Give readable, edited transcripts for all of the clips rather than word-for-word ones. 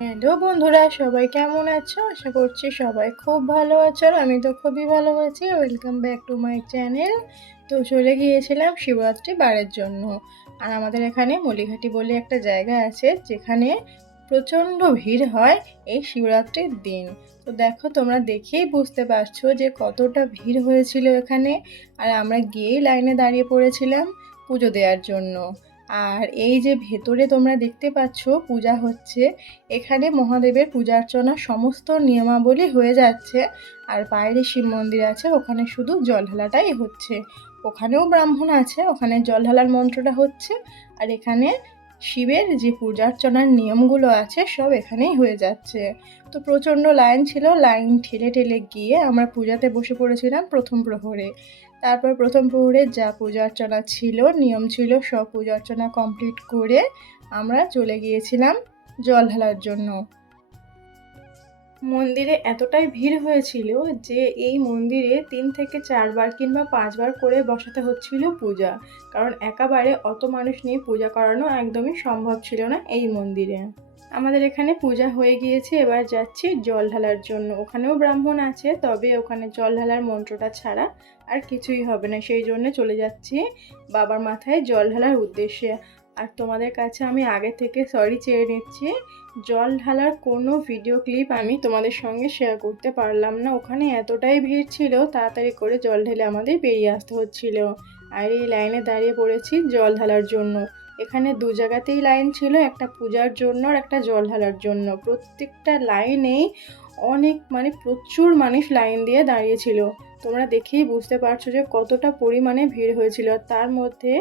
Hello বন্ধুরা, সবাই কেমন আছো? আশা করছি সবাই খুব ভালো আছো। আর আমি তো খুবই ভালো আছি। Welcome back to my channel. তো চলে গিয়েছিলাম শিবরাত্রি বারের জন্য। আর আমাদের এখানে মলিঘাটি বলে একটা জায়গা আছে, যেখানে প্রচণ্ড ভিড় হয় এই শিবরাত্রির দিন। তো দেখো, তোমরা দেখেই বুঝতে পারছো যে কতটা ভিড় হয়েছিল এখানে। আর আমরা গিয়েই লাইনে দাঁড়িয়ে পড়েছিলাম পুজো দেওয়ার জন্য। আর এই যে ভেতরে তোমরা দেখতে পাচ্ছ পূজা হচ্ছে, এখানে মহাদেবের পূজা অর্চনা সমস্ত নিয়মাবলী হয়ে যাচ্ছে। আর বাইরে শিব মন্দির আছে, ওখানে শুধু জল ঢালাটাই হচ্ছে। ওখানেও ব্রাহ্মণ আছে, ওখানে জল ঢালার মন্ত্রটা হচ্ছে। আর এখানে শিবের যে পূজা অর্চনার নিয়মগুলো আছে সব এখানেই হয়ে যাচ্ছে। তো প্রচণ্ড লাইন ছিল, লাইন ঠেলে ঠেলে গিয়ে আমরা পূজাতে বসে পড়েছিলাম প্রথম প্রহরে। তারপর প্রথম প্রহরে যা পূজা অর্চনা ছিল, নিয়ম ছিল, সব পূজা অর্চনা কমপ্লিট করে আমরা চলে গিয়েছিলাম জল ঢালার জন্য। মন্দিরে এতটাই ভিড় হয়েছিল যে এই মন্দিরে 3 থেকে 4 বার কিংবা 5 বার করে বসাতে হচ্ছিল পূজা, কারণ একেবারে অত মানুষ নিয়ে পূজা করানো একদমই সম্ভব ছিল না এই মন্দিরে। আমাদের এখানে পূজা হয়ে গিয়েছে, এবার যাচ্ছি জল ঢালার জন্য। ওখানেও ব্রাহ্মণ আছে, তবে ওখানে জল ঢালার মন্ত্রটা ছাড়া আর কিছুই হবে না, সেই জন্য চলে যাচ্ছি বাবার মাথায় জল ঢালার উদ্দেশ্যে। আর তোমাদের কাছে আমি আগে থেকে সরি চেয়ে নিচ্ছি, জল ঢালার কোনো ভিডিও ক্লিপ আমি তোমাদের সঙ্গে শেয়ার করতে পারলাম না। ওখানে এতটাই ভিড় ছিল, তাড়াতাড়ি করে জল ঢেলে আমাদের বেরিয়ে আসতে হচ্ছিল। আর এই লাইনে দাঁড়িয়ে পড়েছি জল ঢালার জন্য। এখানে 2 জায়গাতেই লাইন ছিল, একটা পূজার জন্য আর একটা জল ঢালার জন্য। প্রত্যেকটা লাইনেই অনেক প্রচুর মানুষ লাইন দিয়ে দাঁড়িয়েছিল। তোমরা দেখেই বুঝতে পারছো যে কতটা পরিমাণে ভিড় হয়েছিল। তার মধ্যে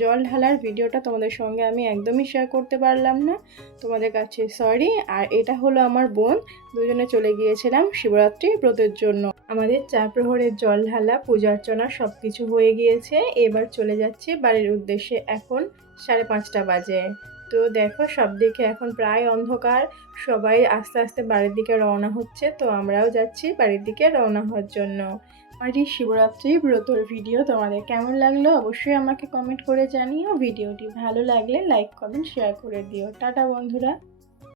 জল ঢালার ভিডিওটা তোমাদের সঙ্গে আমি একদমই শেয়ার করতে পারলাম না, তোমাদের কাছে সরি। আর এটা হলো আমার বোন, দুজনে চলে গিয়েছিলাম শিবরাত্রি ব্রতের জন্য। আমাদের 4 প্রহরের জল ঢালা, পূজা অর্চনা সব কিছু হয়ে গিয়েছে। এবার চলে যাচ্ছি বাড়ির উদ্দেশ্যে। এখন 5:30 বাজে। তো দেখো, সব দিকে এখন প্রায় অন্ধকার, সবাই আস্তে আস্তে বাড়ির দিকে রওনা হচ্ছে। তো আমরাও যাচ্ছি বাড়ির দিকে রওনা হওয়ার জন্য। আমার এই শিবরাত্রি ব্রতর ভিডিও তোমাদের কেমন লাগলো অবশ্যই আমাকে কমেন্ট করে জানিও। ভিডিওটি ভালো লাগলে লাইক কমেন্ট শেয়ার করে দিও। টাটা বন্ধুরা।